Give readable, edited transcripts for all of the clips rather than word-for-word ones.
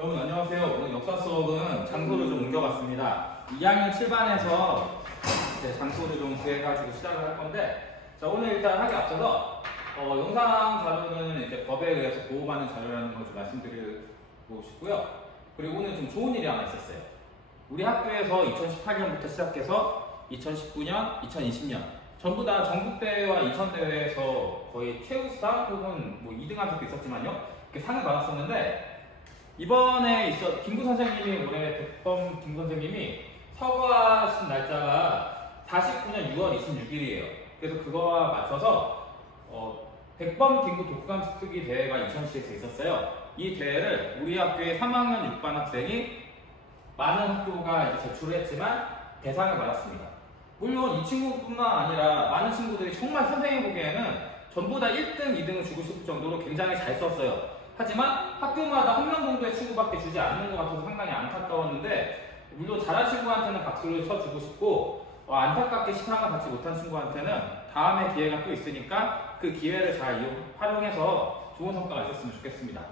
여러분 안녕하세요. 오늘 역사 수업은 장소를 좀 옮겨봤습니다. 2학년 7반에서 이제 장소를 좀 구해가지고 시작을 할 건데, 자, 오늘 일단 하기 앞서서 영상 자료는 이제 법에 의해서 보호받는 자료라는 걸 좀 말씀드리고 싶고요. 그리고 오늘 좀 좋은 일이 하나 있었어요. 우리 학교에서 2018년부터 시작해서 2019년, 2020년 전부 다 전국대회와 인천대회에서 거의 최우수상 혹은 뭐 2등한 적도 있었지만요, 이렇게 상을 받았었는데, 이번에 김구 선생님이 올해 백범 김 선생님이 서거하신 날짜가 49년 6월 26일이에요. 그래서 그거와 맞춰서 백범 김구 독후감 쓰기 대회가 인천시에서 있었어요. 이 대회를 우리 학교의 3학년 6반 학생이 많은 학교가 이제 제출을 했지만 대상을 받았습니다. 물론 이 친구뿐만 아니라 많은 친구들이 정말 선생님 보기에는 전부 다 1등, 2등을 주고 싶을 정도로 굉장히 잘 썼어요. 하지만 학교마다 한 명 정도의 친구밖에 주지 않는 것 같아서 상당히 안타까웠는데, 물론 잘한 친구한테는 박수를 쳐주고 싶고, 안타깝게 시상을 받지 못한 친구한테는 다음에 기회가 또 있으니까 그 기회를 잘 활용해서 좋은 성과가 있었으면 좋겠습니다.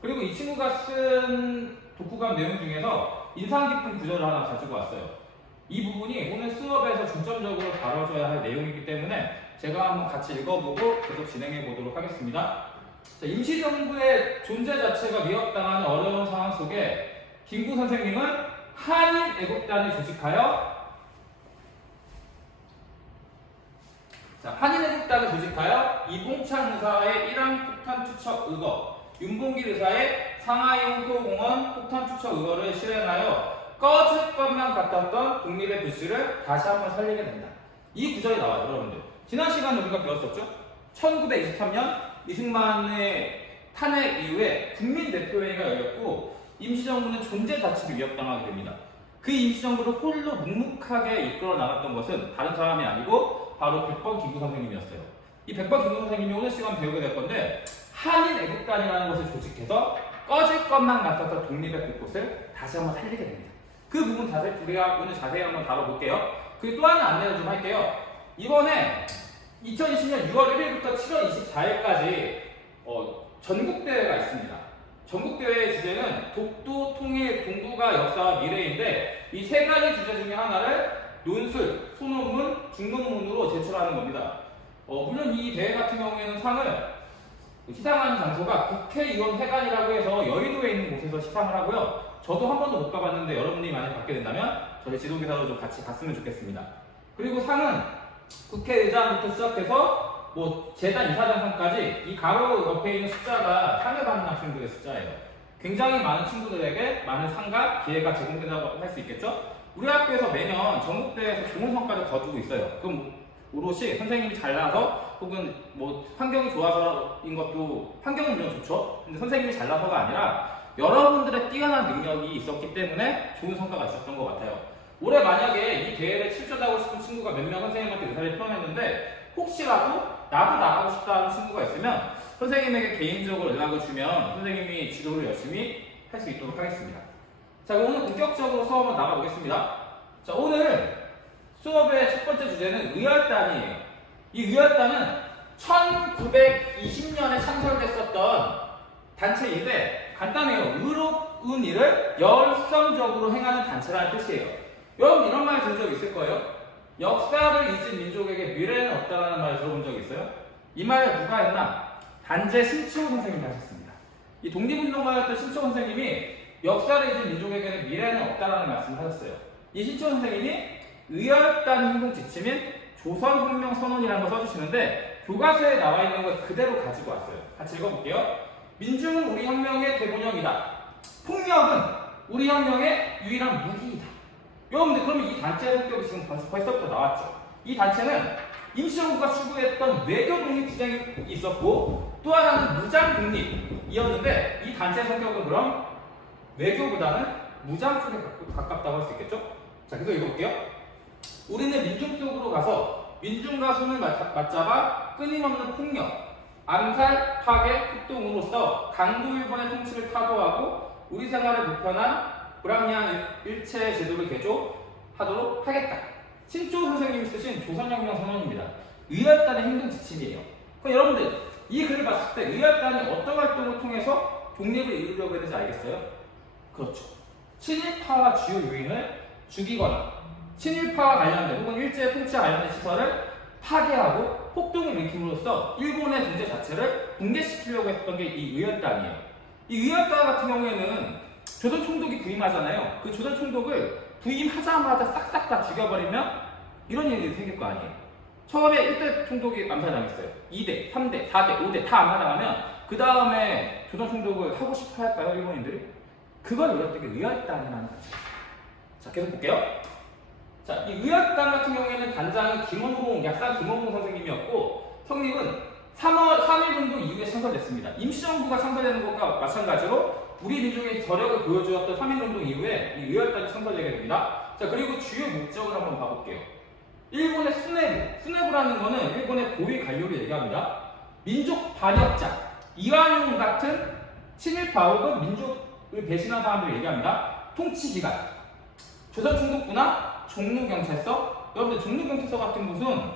그리고 이 친구가 쓴 독후감 내용 중에서 인상 깊은 구절을 하나 가지고 왔어요. 이 부분이 오늘 수업에서 중점적으로 다뤄줘야 할 내용이기 때문에 제가 한번 같이 읽어보고 계속 진행해 보도록 하겠습니다. 자, 임시정부의 존재 자체가 위협당하는 어려운 상황 속에 김구 선생님은 한인애국단을 조직하여 이봉창 의사의 일항 폭탄 투척 의거, 윤봉길 의사의 상하이홍토공원 폭탄 투척 의거를 실행하여 꺼질 것만 같았던 독립의 불씨를 다시 한번 살리게 된다. 이 구절이 나와요, 여러분들. 지난 시간에 우리가 배웠었죠? 1923년 이승만의 탄핵 이후에 국민대표회의가 열렸고, 임시정부는 존재 자체를 위협당하게 됩니다. 그 임시정부를 홀로 묵묵하게 이끌어 나갔던 것은 다른 사람이 아니고 바로 백범 김구 선생님이었어요. 이 백범 김구 선생님이 오늘 시간 배우게 될 건데, 한인애국단이라는 것을 조직해서 꺼질 것만 같았던 독립의 불꽃을 다시 한번 살리게 됩니다. 그 부분 우리가 오늘 자세히 한번 다뤄볼게요. 그리고 또 하나 안내를 좀 할게요. 이번에 2020년 6월 1일부터 7월 24일까지 전국대회가 있습니다. 전국대회의 주제는 독도, 통일, 동북아 역사와 미래인데, 이 세 가지 주제 중에 하나를 논술, 소논문, 중논문으로 제출하는 겁니다. 물론 이 대회 같은 경우에는 상을 시상하는 장소가 국회의원 회관이라고 해서 여의도에 있는 곳에서 시상을 하고요. 저도 한 번도 못 가봤는데 여러분들이 만약 받게 된다면 저희 지도교사로 좀 같이 갔으면 좋겠습니다. 그리고 상은 국회의장부터 시작해서 재단 이사장상까지 이 가로 옆에 있는 숫자가 상을 받는 학생들의 숫자예요. 굉장히 많은 친구들에게 많은 상과 기회가 제공된다고 할 수 있겠죠? 우리 학교에서 매년 전국대회에서 좋은 성과를 거두고 있어요. 그럼 오롯이 선생님이 잘나서 혹은 환경이 좋아서인 것도, 환경은 물론 좋죠. 근데 선생님이 잘나서가 아니라 여러분들의 뛰어난 능력이 있었기 때문에 좋은 성과가 있었던 것 같아요. 올해 만약에 이 대회에 출전하고 싶은 친구가 몇 명 선생님한테 의사를 표현했는데, 혹시라도 나도 나가고 싶다는 친구가 있으면 선생님에게 개인적으로 연락을 주면 선생님이 지도를 열심히 할 수 있도록 하겠습니다. 자, 그럼 오늘 본격적으로 수업을 나가보겠습니다. 자, 오늘 수업의 첫 번째 주제는 의열단이에요. 이 의열단은 1920년에 창설됐었던 단체인데, 간단해요. 의로운 일을 열성적으로 행하는 단체라는 뜻이에요. 여러분 이런 말 들은 적 있을 거예요. 역사를 잊은 민족에게 미래는 없다는 말 들어본 적 있어요? 이 말을 누가 했나? 단재 신치호 선생님이 하셨습니다. 이 독립운동가였던 신치호 선생님이 역사를 잊은 민족에게는 미래는 없다는 말씀을 하셨어요. 이 신치호 선생님이 의열단 행동 지침인 조선혁명선언이라는 걸 써주시는데, 교과서에 나와 있는 걸 그대로 가지고 왔어요. 같이 읽어볼게요. 민중은 우리 혁명의 대본영이다. 폭력은 우리 혁명의 유일한 무기이다. 여러분들, 그러면 이 단체의 성격이 지금 벌써부터 나왔죠. 이 단체는 임시정부가 추구했던 외교 독립 주장이 있었고, 또 하나는 무장 독립이었는데, 이 단체의 성격은 그럼 외교보다는 무장 쪽에 가깝다고 할 수 있겠죠? 자, 계속 읽어볼게요. 우리는 민중 속으로 가서 민중과 손을 맞잡아 끊임없는 폭력, 암살, 파괴, 폭동으로써 강도 일본의 통치를 타도하고 우리 생활에 불편한 불합리한 일체 제도를 개조하도록 하겠다. 신치호 선생님이 쓰신 조선혁명 선언입니다. 의열단의 행동 지침이에요. 그럼 여러분들, 이 글을 봤을 때 의열단이 어떤 활동을 통해서 독립을 이루려고 했는지 알겠어요? 그렇죠. 친일파와 주요 요인을 죽이거나 친일파와 관련된 혹은 일제 통치와 관련된 시설을 파괴하고 폭동을 일으킴으로써 일본의 존재 자체를 붕괴시키려고 했던 게 이 의열단이에요. 이 의열단 같은 경우에는 조선 총독이 부임하잖아요. 그 조선 총독을 부임하자마자 싹싹 다 죽여버리면 이런 일이 생길 거 아니에요. 처음에 1대 총독이 암살당했어요. 2대, 3대, 4대, 5대 다 암살당하면 그 다음에 조선 총독을 하고 싶어 할까요, 일본인들이? 그걸 노렸던 게 의열단이라는 거죠. 자, 계속 볼게요. 자, 이 의열단 같은 경우에는 단장은 약사 김원봉 선생님이었고 성립은 3.1운동 이후에 창설됐습니다. 임시정부가 창설되는 것과 마찬가지로 우리 민족의 저력을 보여주었던 3.1운동 이후에 이 의열단이 창설되게 됩니다. 자, 그리고 주요 목적을 한번 봐볼게요. 일본의 수뇌부라는 거는 일본의 고위 관료를 얘기합니다. 민족 반역자, 이완용 같은 친일파 혹은 민족을 배신한 사람들을 얘기합니다. 통치기관, 조선중국부나 종로경찰서. 여러분들 종로경찰서 같은 곳은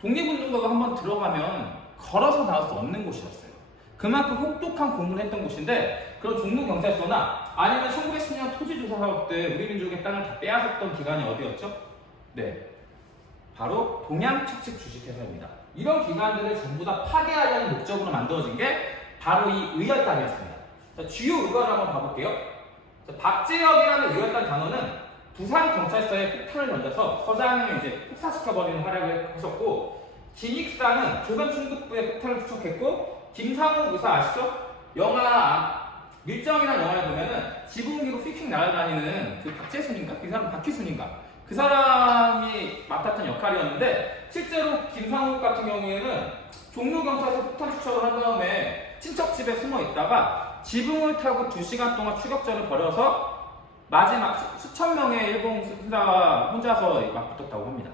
독립운동가가 한번 들어가면 걸어서 나올 수 없는 곳이었어요. 그만큼 혹독한 공부를 했던 곳인데 그런 종로경찰서나 아니면 1910년 토지조사 사업 때 우리 민족의 땅을 다 빼앗았던 기관이 어디였죠? 네, 바로 동양측식 주식회사입니다. 이런 기관들을 전부 다 파괴하려는 목적으로 만들어진 게 바로 이 의열단이었습니다. 자, 주요 의거를 한번 봐볼게요. 자, 박재혁이라는 의열단 단원은 부산경찰서에 폭탄을 던져서 서장을 이제 폭사시켜버리는 활약을 하셨고, 진익사는 조선중국부에 폭탄을 투척했고, 김상욱 의사 아시죠? 밀정이라는 영화를 보면은 지붕 위로 휙휙 날아다니는 그 박재순인가? 그 사람 박희순인가? 그 사람이 맡았던 역할이었는데 실제로 김상욱 같은 경우에는 종로경찰서 폭탄 투척을 한 다음에 친척집에 숨어 있다가 지붕을 타고 2시간 동안 추격전을 벌여서 마지막 수천 명의 일본 군사와 혼자서 맞붙었다고 합니다.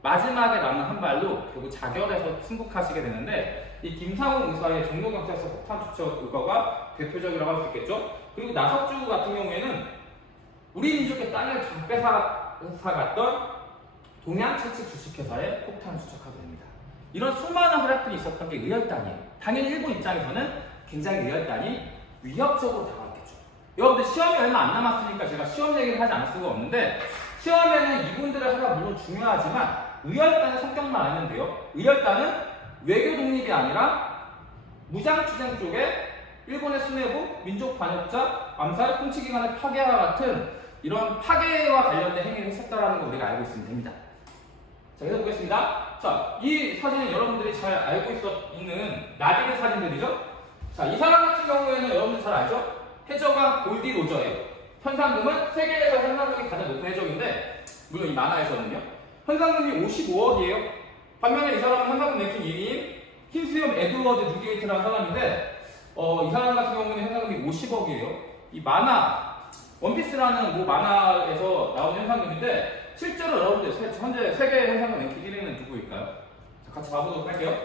마지막에 남은 한 발로 결국 자결해서 승복하시게 되는데 이 김상욱 의사의 종로경찰서 폭탄 투척 의거가 대표적이라고 할 수 있겠죠. 그리고 나석주 같은 경우에는 우리 민족의 땅을 다 뺏어갔던 동양측식 주식회사에 폭탄을 투척하게 됩니다. 이런 수많은 활약들이 있었던 게 의열단이에요. 당연히 일본 입장에서는 굉장히 의열단이 위협적으로 다가왔겠죠. 여러분들 시험이 얼마 안 남았으니까 제가 시험 얘기를 하지 않을 수가 없는데 시험에는 이분들의 하나가 물론 중요하지만 의열단의 성격만 알면 돼요. 의열단은 외교 독립이 아니라 무장투쟁 쪽에 일본의 수뇌부, 민족 반역자, 암살, 통치기관의 파괴와 같은 이런 파괴와 관련된 행위를 했었다는 걸 우리가 알고 있으면 됩니다. 자, 계속 보겠습니다. 자, 이 사진은 여러분들이 잘 알고 있는 나디르 사진들이죠. 자, 이 사람 같은 경우에는 여러분들 잘 알죠? 해적왕 골디 로저예요. 현상금은 세계에서 현상금이 가장 높은 해적인데 물론 이 만화에서는요. 현상금이 55억이에요. 반면에 이 사람은 현상금 랭킹 2위인 흰수염 에드워드 뉴게이트라는 사람인데 이 사람 같은 경우는 현상금이 50억이에요. 이 만화 원피스라는 만화에서 나온 현상금인데 실제로 여러분들 현재 세계 현상금 랭킹 1위는 누구일까요? 자, 같이 봐보도록 할게요.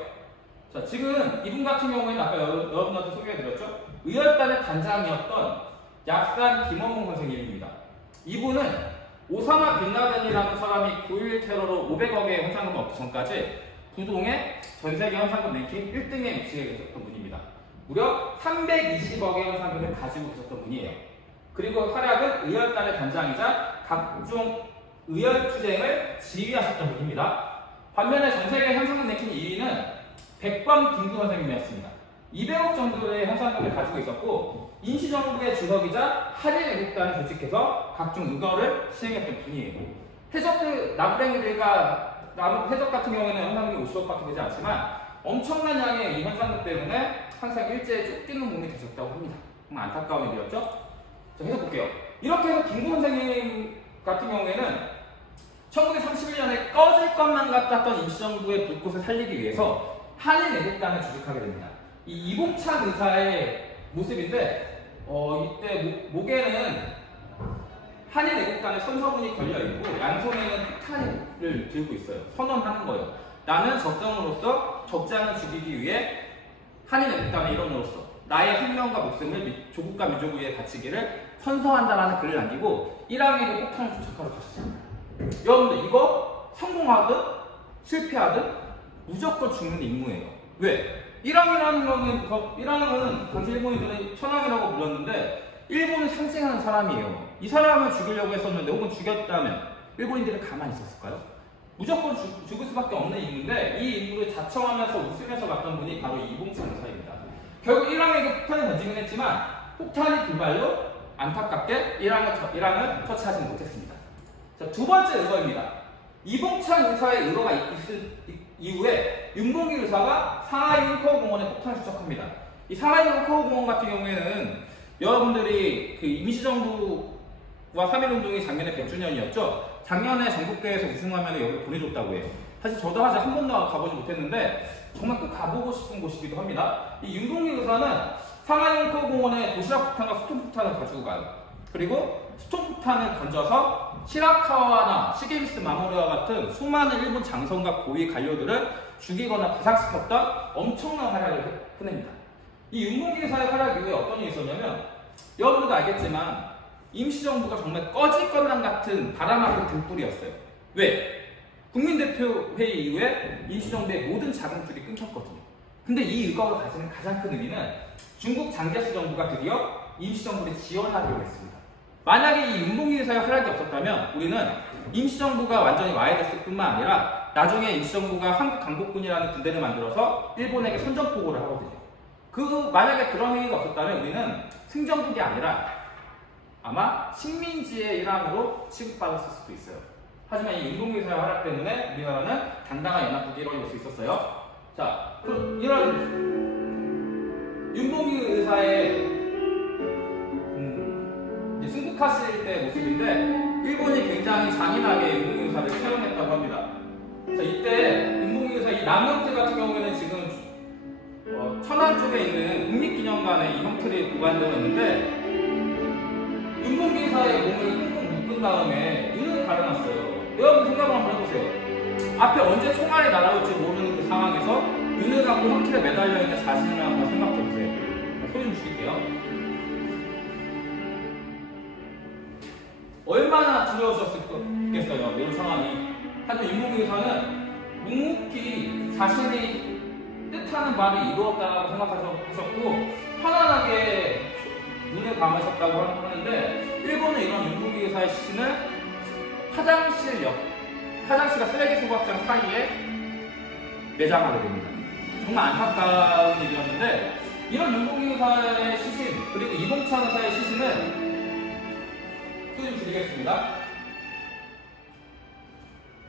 자, 지금 이분 같은 경우에는 아까 여러분들한테 소개해드렸죠? 의열단의 단장이었던 약산 김원봉 선생님입니다. 이분은 오사마 빈라덴이라는 사람이 9.11 테러로 500억의 현상금을 얻기 전까지 부동의 전세계 현상금 랭킹 1등에 위치해 계셨던 분입니다. 무려 320억의 현상금을 가지고 계셨던 분이에요. 그리고 활약은 의열단의 단장이자 각종 의열투쟁을 지휘하셨던 분입니다. 반면에 전세계 현상금 랭킹 2위는 백범 김구 선생님이었습니다. 200억 정도의 현상금을 가지고 있었고 인시정부의 주석이자 한일애국단을 조직해서 각종 의거를 시행했던 분이에요. 해적들, 해적 같은 경우에는 현상금이 50억밖에 되지 않지만 엄청난 양의 이 현상금 때문에 항상 일제에 쫓기는 몸이 되셨다고 합니다. 정말 안타까운 일이었죠. 자, 계속 볼게요. 이렇게 해서 김구 선생님 같은 경우에는 1931년에 꺼질 것만 같았던 임시정부의 불꽃을 살리기 위해서 한일애국단을 조직하게 됩니다. 이 이봉찬 의사의 모습인데 이때 목에는 한일애국단의 선서문이 걸려있고 양손에는 폭탄을 들고 있어요. 선언하는 거예요. 나는 적성으로서 적장을 죽이기 위해 한일애국단의 일원으로서 나의 생명과 목숨을 조국과 민족을 위해 바치기를 선서한다라는 글을 남기고 1학년에 폭탄을 투척하러 가셨습니다. 여러분들 이거 성공하든 실패하든 무조건 죽는 임무예요. 왜? 1항이라는 거는 당시 일본인들은 천황이라고 불렀는데 일본을 상징하는 사람이에요. 이 사람을 죽이려고 했었는데 혹은 죽였다면 일본인들은 가만히 있었을까요? 무조건 죽을 수밖에 없는 인물인데 이 인물을 자청하면서 웃으면서 갔던 분이 바로 이봉창 의사입니다. 결국 일왕에게 폭탄을 던지긴 했지만 폭탄이 불발로 안타깝게 일왕을 처치하지 못했습니다. 자, 두 번째 의거입니다. 이봉창 의사의 의거가 있을 이후에 윤봉길 의사가 상하이 hun커우공원에 폭탄을 추적합니다. 이 상하이 hun커우공원 같은 경우에는 여러분들이 그 임시정부와 3.1운동이 작년에 100주년이었죠. 작년에 전국대회에서 우승하면 여기를 보내줬다고 해요. 사실 저도 아직 한 번도 가보지 못했는데 정말 꼭 가보고 싶은 곳이기도 합니다. 이 윤봉길 의사는 상하이 hun커우공원에 도시락 폭탄과 스톤폭탄을 가지고 가요. 그리고 스톤폭탄을 던져서 시라카와나 시게미스 마모르와 같은 수많은 일본 장성과 고위 관료들을 죽이거나 부상시켰던 엄청난 활약을 해냅니다. 이 윤봉길 의사의 활약 이후에 어떤 일이 있었냐면 여러분도 알겠지만 임시정부가 정말 꺼질것만 같은 바람막은 등불이었어요. 왜? 국민대표회의 이후에 임시정부의 모든 자금줄이 끊겼거든요. 근데 이 일과가 가지는 가장 큰 의미는 중국 장제스 정부가 드디어 임시정부를 지원하려고 했습니다. 만약에 이 윤봉길 의사의 활약이 없었다면 우리는 임시정부가 완전히 와해됐을 뿐만 아니라 나중에 임시정부가 한국 강복군이라는 군대를 만들어서 일본에게 선전포고를 하거든요. 만약에 그런 행위가 없었다면 우리는 승전국이 아니라 아마 식민지의 일환으로 취급받았을 수도 있어요. 하지만 이 윤봉길 의사의 활약 때문에 우리나라는 당당한 연합국이 이루어질 수 있었어요. 자, 이런 윤봉길 의사의 승국하실 때 모습인데 일본이 굉장히 잔인하게 윤봉길 의사를 처형했다고 합니다. 자, 이때 윤봉길 의사 이 남형태 같은 경우에는 지금 천안 쪽에 있는 국립기념관에 이 형틀이 보관되어 있는데 윤봉길 의사의 몸을 꽁꽁 묶은 다음에 눈을 가려놨어요. 여러분 생각을 한번 해보세요. 앞에 언제 총알이 날아올지 모르는 그 상황에서 눈을 감고 형틀에 매달려 있는 자신을 한번 생각해보세요. 소리 좀 줄일게요. 얼마나 두려우셨겠어요, 이런 상황이. 하지만 윤봉길 의사는 묵묵히 자신이 뜻하는 말이 이루었다고 생각하셨고 편안하게 눈을 감으셨다고 하는데 일본은 이런 윤봉길 의사의 시신을 화장실과 쓰레기 소각장 사이에 매장하게 됩니다. 정말 안타까운 일이었는데 이런 윤봉길 의사의 시신 그리고 이봉창 의사의 시신은 좀 드리겠습니다.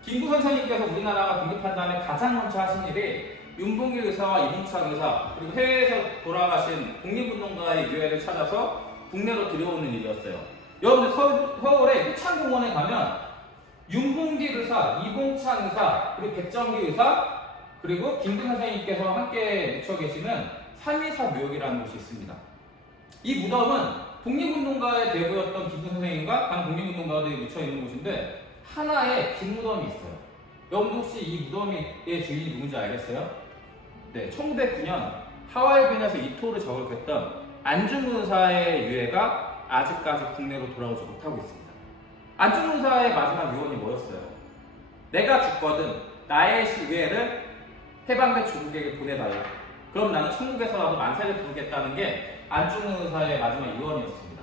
김구 선생님께서 우리나라가 긴급한 다음에 가장 먼저 하신 일이 윤봉길 의사와 이봉창 의사 그리고 해외에서 돌아가신 독립운동가의 유해를 찾아서 국내로 들여오는 일이었어요. 여러분들 서울의 효창공원에 가면 윤봉길 의사, 이봉창 의사, 그리고 백정기 의사 그리고 김구 선생님께서 함께 묻혀 계시는 3.24 묘역이라는 곳이 있습니다. 이 무덤은 독립운동가의 대부였던 김구 선생님과 반 독립운동가들이 묻혀있는 곳인데 하나의 긴 무덤이 있어요. 여러분 혹시 이 무덤의 주인이 누군지 알겠어요? 네, 1909년 하와이변에서 이토를 저격했던 안중근 의사의 유해가 아직까지 국내로 돌아오지 못하고 있습니다. 안중근 의사의 마지막 유언이 뭐였어요? 내가 죽거든 나의 유해를 해방된 조국에게 보내다요. 그럼 나는 천국에서라도 만세를 부르겠다는 게 안중근 의사의 마지막 유언이었습니다.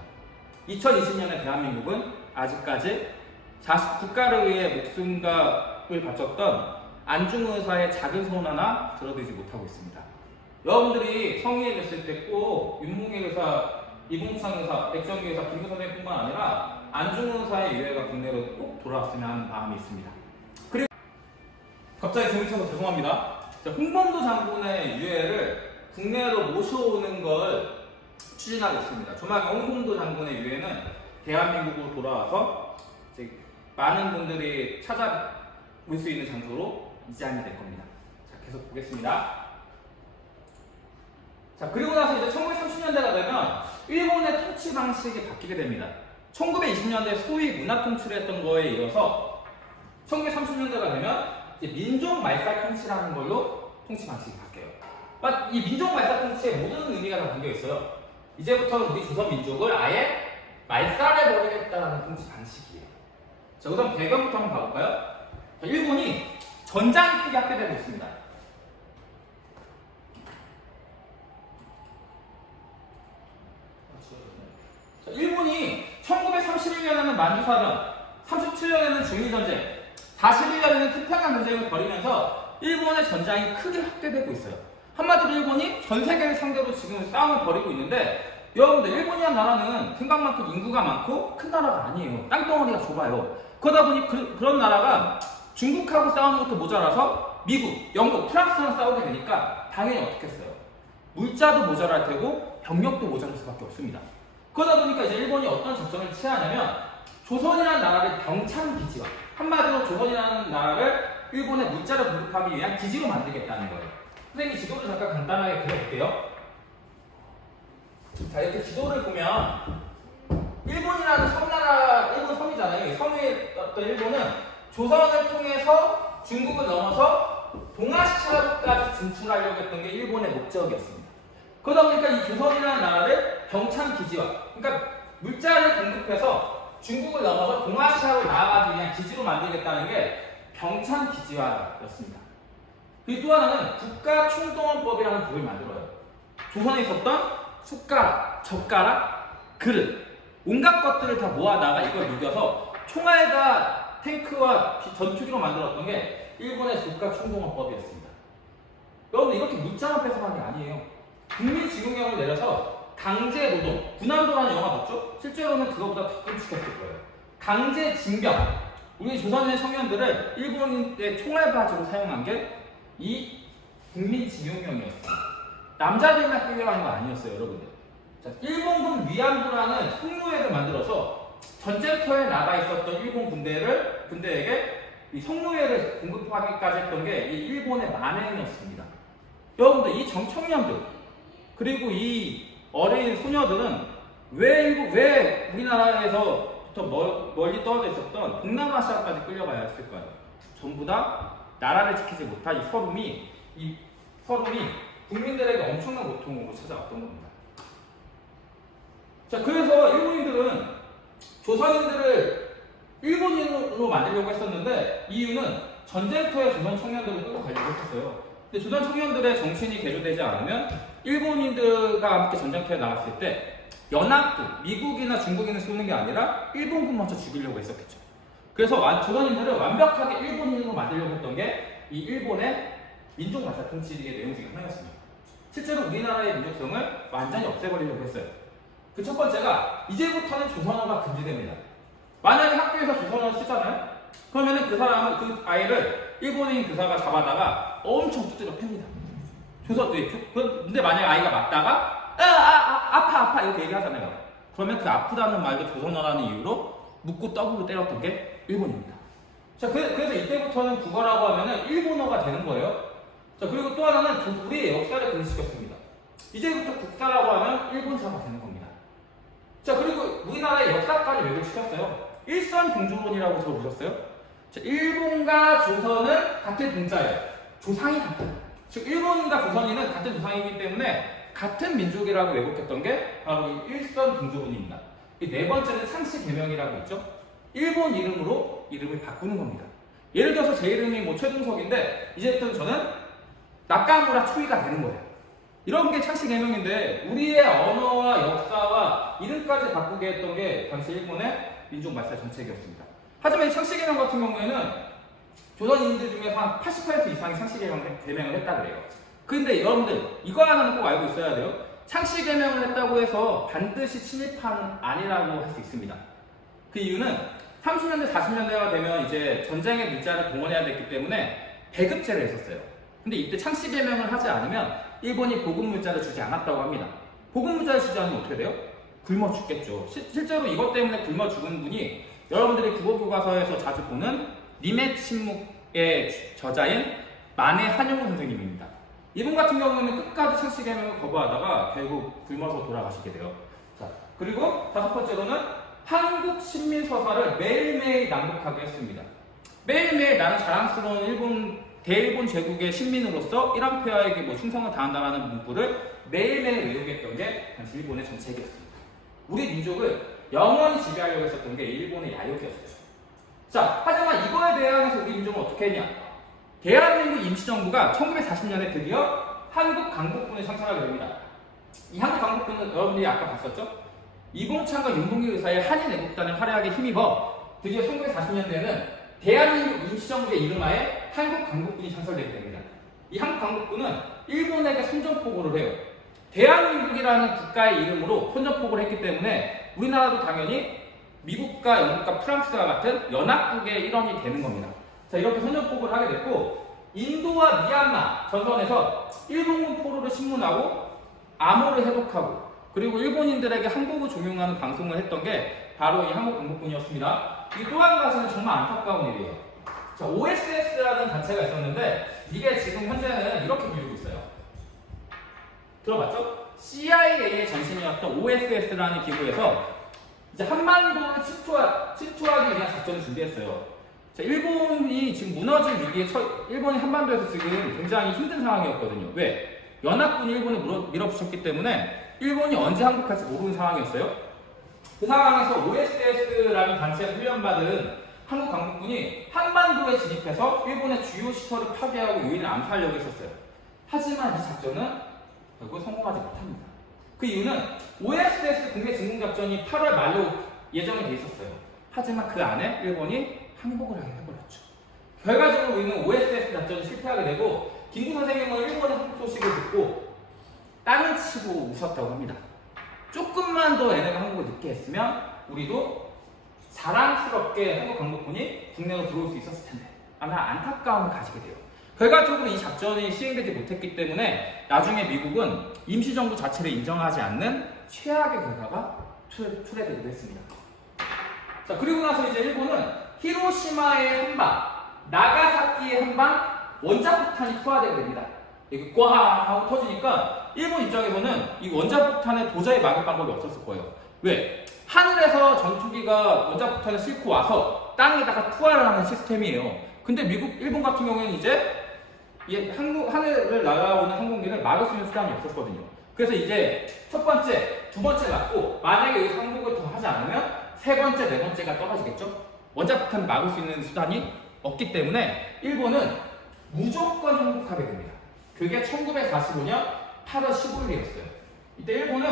2020년에 대한민국은 아직까지 국가를 위해 목숨을 바쳤던 안중근 의사의 작은 소원 하나 들어드리지 못하고 있습니다. 여러분들이 성인이 됐을 때 꼭 윤봉길 의사, 이봉창 의사, 백정기 의사, 김구 선생뿐만 아니라 안중근 의사의 유해가 국내로 꼭 돌아왔으면 하는 마음이 있습니다. 그리고 갑자기 종이 쳐서 죄송합니다. 홍범도 장군의 유해를 국내로 모셔오는 걸 추진하고 있습니다. 조만간 홍범도 장군의 유해는 대한민국으로 돌아와서 이제 많은 분들이 찾아볼 수 있는 장소로 이장이 될 겁니다. 자, 계속 보겠습니다. 자, 그리고 나서 이제 1930년대가 되면 일본의 통치 방식이 바뀌게 됩니다. 1920년대 소위 문화 통치를 했던 거에 이어서 1930년대가 되면 이제 민족 말살 통치라는 걸로 통치 방식이 바뀌어요. 이 민족 말살 통치에 모든 의미가 다 담겨 있어요. 이제부터는 우리 조선 민족을 아예 말살해버리겠다는 통치 방식이에요. 자, 우선 배경부터 한번 봐볼까요? 자, 일본이 전장이 크게 확대되고 있습니다. 자, 31년에는 만주사변, 37년에는 중일전쟁, 41년에는 태평양 전쟁을 벌이면서 일본의 전장이 크게 확대되고 있어요. 한마디로 일본이 전 세계를 상대로 지금 싸움을 벌이고 있는데, 여러분들 일본이란 나라는 생각만큼 인구가 많고 큰 나라가 아니에요. 땅덩어리가 좁아요. 그러다 보니 그런 나라가 중국하고 싸우는 것도 모자라서 미국, 영국, 프랑스랑 싸우게 되니까 당연히 어떻게 했어요? 물자도 모자랄 테고 병력도 모자랄 수밖에 없습니다. 그러다 보니까 이제 일본이 어떤 작전을 취하냐면 조선이라는 나라를 병창기지화, 한마디로 조선이라는 나라를 일본의 물자를 공급하기 위한 기지로 만들겠다는 거예요. 선생님이 지도를 잠깐 간단하게 그려볼게요. 자, 이렇게 지도를 보면 일본이라는 섬나라, 일본 섬이잖아요. 이 섬의 어떤 일본은 조선을 통해서 중국을 넘어서 동아시아까지 진출하려고 했던 게 일본의 목적이었습니다. 그러다 보니까 이 조선이라는 나라를 병창기지화, 그러니까 물자를 공급해서 중국을 넘어서 동아시아로 나아가기 위한 기지로 만들겠다는 게 병창기지화였습니다. 그리고 또 하나는 국가총동원법이라는 법을 만들어요. 조선에 있었던 숟가락, 젓가락, 그릇, 온갖 것들을 다 모아다가 이걸 녹여서 총알과 탱크와 전투기로 만들었던 게 일본의 국가총동원법이었습니다. 여러분 이렇게 물자만 뺏어간 게 아니에요. 국민징용령을 내려서 강제노동, 군함도라는 영화 봤죠? 실제로는 그거보다 더 끔찍했을 거예요. 강제징병, 우리 조선의 청년들을 일본의 총알바지로 사용한 게 이 국민징용령이었습니다. 남자들만 끌려가는 거 아니었어요, 여러분들. 자, 일본군 위안부라는 성노예를 만들어서 전쟁터에 나가 있었던 일본 군대에게 이 성노예를 공급하기까지 했던 게 이 일본의 만행이었습니다. 여러분들, 이 청년들, 그리고 이 어린 소녀들은 왜 우리나라에서부터 멀리 떨어져 있었던 동남아시아까지 끌려가야 했을까요? 전부 다 나라를 지키지 못한 이 서름이 국민들에게 엄청난 고통으로 찾아왔던 겁니다. 자, 그래서 일본인들은 조선인들을 일본인으로 만들려고 했었는데 이유는 전쟁터에 조선 청년들을 끌고 가려고 했었어요. 근데 조선 청년들의 정신이 개조되지 않으면 일본인들과 함께 전쟁터에 나갔을 때 연합국, 미국이나 중국인을 쏘는 게 아니라 일본군 먼저 죽이려고 했었겠죠. 그래서 조선인들을 완벽하게 일본인으로 만들려고 했던 게 이 일본의 민족마사 통치의 내용 중에 하나였습니다. 실제로 우리나라의 민족성을 완전히 없애버리려고 했어요. 그 첫 번째가 이제부터는 조선어가 금지됩니다. 만약에 학교에서 조선어를 쓰잖아요? 그러면은 그 아이를 일본인 교사가 잡아다가 엄청 두드려 팹니다. 근데 만약에 아이가 맞다가 아파 이렇게 얘기하잖아요. 그러면 그 아프다는 말도 조선어라는 이유로 묻고 더블로 때렸던 게 일본입니다. 자, 그래서 이때부터는 국어라고 하면은 일본어가 되는 거예요. 자, 그리고 또 하나는 우리의 역사를 근시켰습니다. 이제부터 국사라고 하면 일본사가 되는 겁니다. 자, 그리고 우리나라의 역사까지 왜곡시켰어요. 일선동조론이라고 들어보셨어요? 자, 일본과 조선은 같은 동자예요. 조상이 같아요. 즉, 일본과 조선인은 같은 조상이기 때문에 같은 민족이라고 왜곡했던 게 바로 이 일선동조론입니다. 이 네 번째는 상시개명이라고 있죠. 일본 이름으로 이름을 바꾸는 겁니다. 예를 들어서 제 이름이 최동석인데 이제부터 저는 나카무라 초이가 되는 거예요. 이런 게 상시개명인데 우리의 언어와 역사와 이름까지 바꾸게 했던 게 당시 일본의 민족 말살 정책이었습니다. 하지만 이 상시개명 같은 경우에는 조선인들 중에서 한 80% 이상이 상시개명을 했다 그래요. 근데 여러분들 이거 하나는 꼭 알고 있어야 돼요. 상시개명을 했다고 해서 반드시 친일파는 아니라고 할 수 있습니다. 그 이유는 30년대, 40년대가 되면 이제 전쟁의 물자를 동원해야 됐기 때문에 배급제를 했었어요. 근데 이때 창씨개명을 하지 않으면 일본이 보급물자를 주지 않았다고 합니다. 보급물자를 주지 않으면 어떻게 돼요? 굶어 죽겠죠. 실제로 이것 때문에 굶어 죽은 분이 여러분들이 국어교과서에서 자주 보는 니메 침묵의 저자인 만해 한용운 선생님입니다. 이분 같은 경우는 끝까지 창씨개명을 거부하다가 결국 굶어서 돌아가시게 돼요. 자, 그리고 다섯 번째로는 한국 신민서사를 매일매일 낭독하게 했습니다. 매일매일 나는 자랑스러운 대일본 제국의 신민으로서 일왕폐하에게 충성을 다한다라는 문구를 매일매일 외우게 했던 게 당시 일본의 정책이었습니다. 우리 민족을 영원히 지배하려고 했었던 게 일본의 야욕이었어요. 자, 하지만 이거에 대항해서 우리 민족은 어떻게 했냐? 대한민국 임시정부가 1940년에 드디어 한국 강복군을 창설하게 됩니다. 이 한국 강복군은 여러분들이 아까 봤었죠? 이봉창과 윤봉길 의사의 한인 애국단의 활약에 힘입어 드디어 1940년대에는 대한민국 임시정부의 이름하에 한국강국군이 창설되게 됩니다. 이 한국강국군은 일본에게 선전포고를 해요. 대한민국이라는 국가의 이름으로 선전포고를 했기 때문에 우리나라도 당연히 미국과 영국과 프랑스와 같은 연합국의 일원이 되는 겁니다. 자, 이렇게 선전포고를 하게 됐고, 인도와 미얀마 전선에서 일본군 포로를 신문하고 암호를 해독하고, 그리고 일본인들에게 한국을 종용하는 방송을 했던 게 바로 이 한국강국군이었습니다. 이 또 한 가지는 정말 안타까운 일이에요. 자, OSS라는 단체가 있었는데 이게 지금 현재는 이렇게 불리고 있어요. 들어봤죠? CIA의 전신이었던 OSS라는 기구에서 이제 한반도를 침투하기 위한 작전을 준비했어요. 자, 일본이 지금 무너진 위기에 일본이 한반도에서 지금 굉장히 힘든 상황이었거든요. 왜? 연합군이 일본을 밀어붙였기 때문에 일본이 언제 항복할지 모르는 상황이었어요. 그 상황에서 OSS라는 단체에 훈련받은 한국 강국군이 한반도에 진입해서 일본의 주요 시설을 파괴하고 유인을 암살하려고 했었어요. 하지만 이 작전은 결국 성공하지 못합니다. 그 이유는 OSS 공개 진공작전이 8월 말로 예정이 돼 있었어요. 하지만 그 안에 일본이 항복을 하게 해버렸죠. 결과적으로 우리는 OSS 작전이 실패하게 되고, 김구 선생님은 일본의 항복 소식을 듣고 땅을 치고 웃었다고 합니다. 조금만 더 얘네가 한국을 늦게 했으면 우리도 자랑스럽게 한국 강국군이 국내로 들어올 수 있었을 텐데, 아마 안타까움을 가지게 돼요. 결과적으로 이 작전이 시행되지 못했기 때문에 나중에 미국은 임시정부 자체를 인정하지 않는 최악의 결과가 초래되기도 했습니다. 자, 그리고 나서 이제 일본은 히로시마의 한방, 나가사키의 한방, 원자폭탄이 투하되게 됩니다. 이게 꽝 하고 터지니까 일본 입장에서는 이 원자폭탄을 도저히 막을 방법이 없었을 거예요. 왜? 하늘에서 전투기가 원자폭탄을 싣고 와서 땅에다가 투하를 하는 시스템이에요. 근데 일본 같은 경우에는 이제 하늘을 날아오는 항공기를 막을 수 있는 수단이 없었거든요. 그래서 이제 첫 번째, 두 번째 맞고, 만약에 여기서 항복을 더 하지 않으면 세 번째, 네 번째가 떨어지겠죠? 원자폭탄을 막을 수 있는 수단이 없기 때문에 일본은 무조건 항복하게 됩니다. 그게 1945년 8월 15일이었어요. 이때 일본은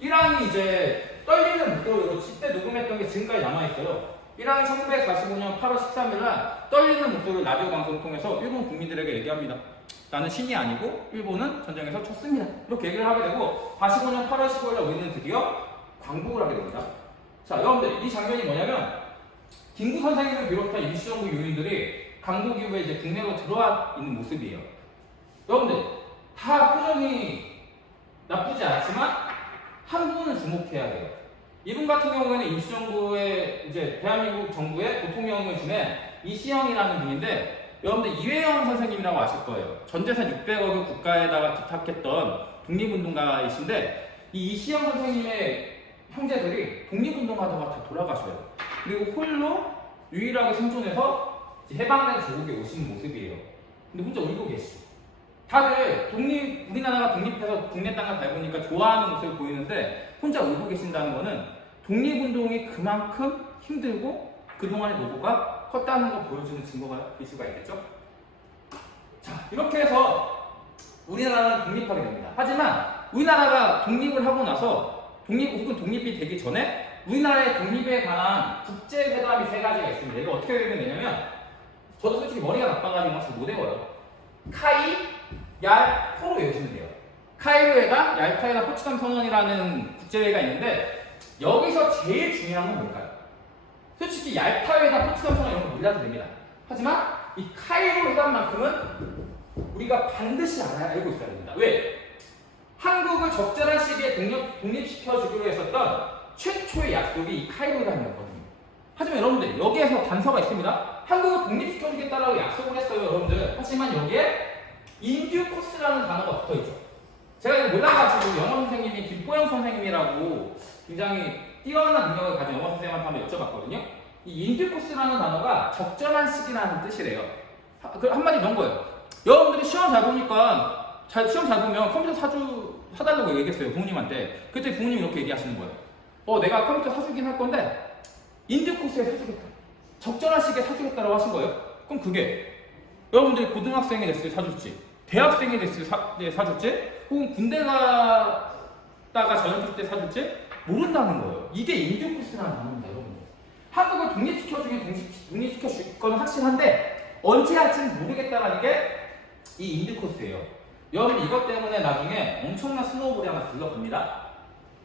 이란이 이제 떨리는 목소리로 그때 녹음했던 게 지금까지 남아있어요. 이란이 1945년 8월 13일날 떨리는 목소리를 라디오 방송을 통해서 일본 국민들에게 얘기합니다. 나는 신이 아니고 일본은 전쟁에서 졌습니다. 이렇게 얘기를 하게 되고, 45년 8월 15일날 우리는 드디어 광복을 하게 됩니다. 자, 여러분들, 이 장면이 뭐냐면 김구 선생님을 비롯한 임시정부 요인들이 광복 이후에 이제 국내로 들어와 있는 모습이에요. 여러분들, 다 표정이 나쁘지 않지만 한 분을 주목해야 돼요. 이분 같은 경우에는 임시정부의 이제 대한민국 정부의 대통령을 지낸 이시영이라는 분인데, 여러분들 이회영 선생님이라고 아실 거예요. 전재산 600억을 국가에다가 기탁했던 독립운동가이신데, 이 이시영 선생님의 형제들이 독립운동하다가 다 돌아가셔요. 그리고 홀로 유일하게 생존해서 해방된 조국에 오신 모습이에요. 근데 혼자 울고 계시죠. 다들 우리나라가 독립해서 국내 땅을 밟으니까 좋아하는 모습을 보이는데 혼자 울고 계신다는 거는 독립운동이 그만큼 힘들고 그동안의 노고가 컸다는 걸 보여주는 증거가 될 수가 있겠죠? 자, 이렇게 해서 우리나라는 독립하게 됩니다. 하지만 우리나라가 독립을 하고 나서 혹은 독립이 되기 전에 우리나라의 독립에 관한 국제회담이 세 가지가 있습니다. 이거 어떻게 되냐면, 저도 솔직히 머리가 나빠가지고 잘 못 외워요. 카이, 얄, 토로 외우시면 돼요. 카이로에다 얄타에다 포츠담 선언이라는 국제회의가 있는데, 여기서 제일 중요한 건 뭘까요? 솔직히 얄타에다 포츠담 선언 이런 거 몰라도 됩니다. 하지만 이 카이로 회담만큼은 우리가 반드시 알고 있어야 됩니다. 왜? 한국을 적절한 시기에 독립시켜주기로 했었던 최초의 약속이 이 카이로 회담이었거든요. 하지만 여러분들, 여기에서 단서가 있습니다. 한국을 독립시켜주겠다라고 약속을 했어요, 여러분들. 하지만 여기에 인듀 코스라는 단어가 붙어있죠. 제가 이거 몰라가지고 영어 선생님이 김보영 선생님이라고 굉장히 뛰어난 능력을 가진 영어 선생님한테 한번 여쭤봤거든요. 이 인듀 코스라는 단어가 적절한 시기라는 뜻이래요. 한마디 이런 거예요. 여러분들이 시험 잘 보니까 시험 잘 보면 컴퓨터 사달라고 얘기했어요, 부모님한테. 그때 부모님이 이렇게 얘기하시는 거예요. 내가 컴퓨터 사주긴 할 건데 인듀 코스에 사주겠다, 적절한 시기에 사주겠다라고 하신 거예요. 그럼 그게 여러분들이 고등학생이 됐을 때 사줄지, 대학생이 됐을 때 사줄지, 혹은 군대 갔다가 전역했을 때 사줄지, 모른다는 거예요. 이게 인디코스라는 단어입니다, 여러분. 한국을 독립시켜줄 건 확실한데 언제 할지는 모르겠다라는 게 이 인디코스예요. 여러분 이것 때문에 나중에 엄청난 스노우볼이 하나 들러갑니다.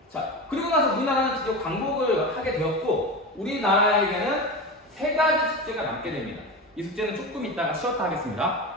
자, 그리고 나서 우리나라는 드디어 광복을 하게 되었고 우리나라에게는 3가지 숙제가 남게 됩니다. 이 숙제는 조금 이따가 쉬었다 하겠습니다.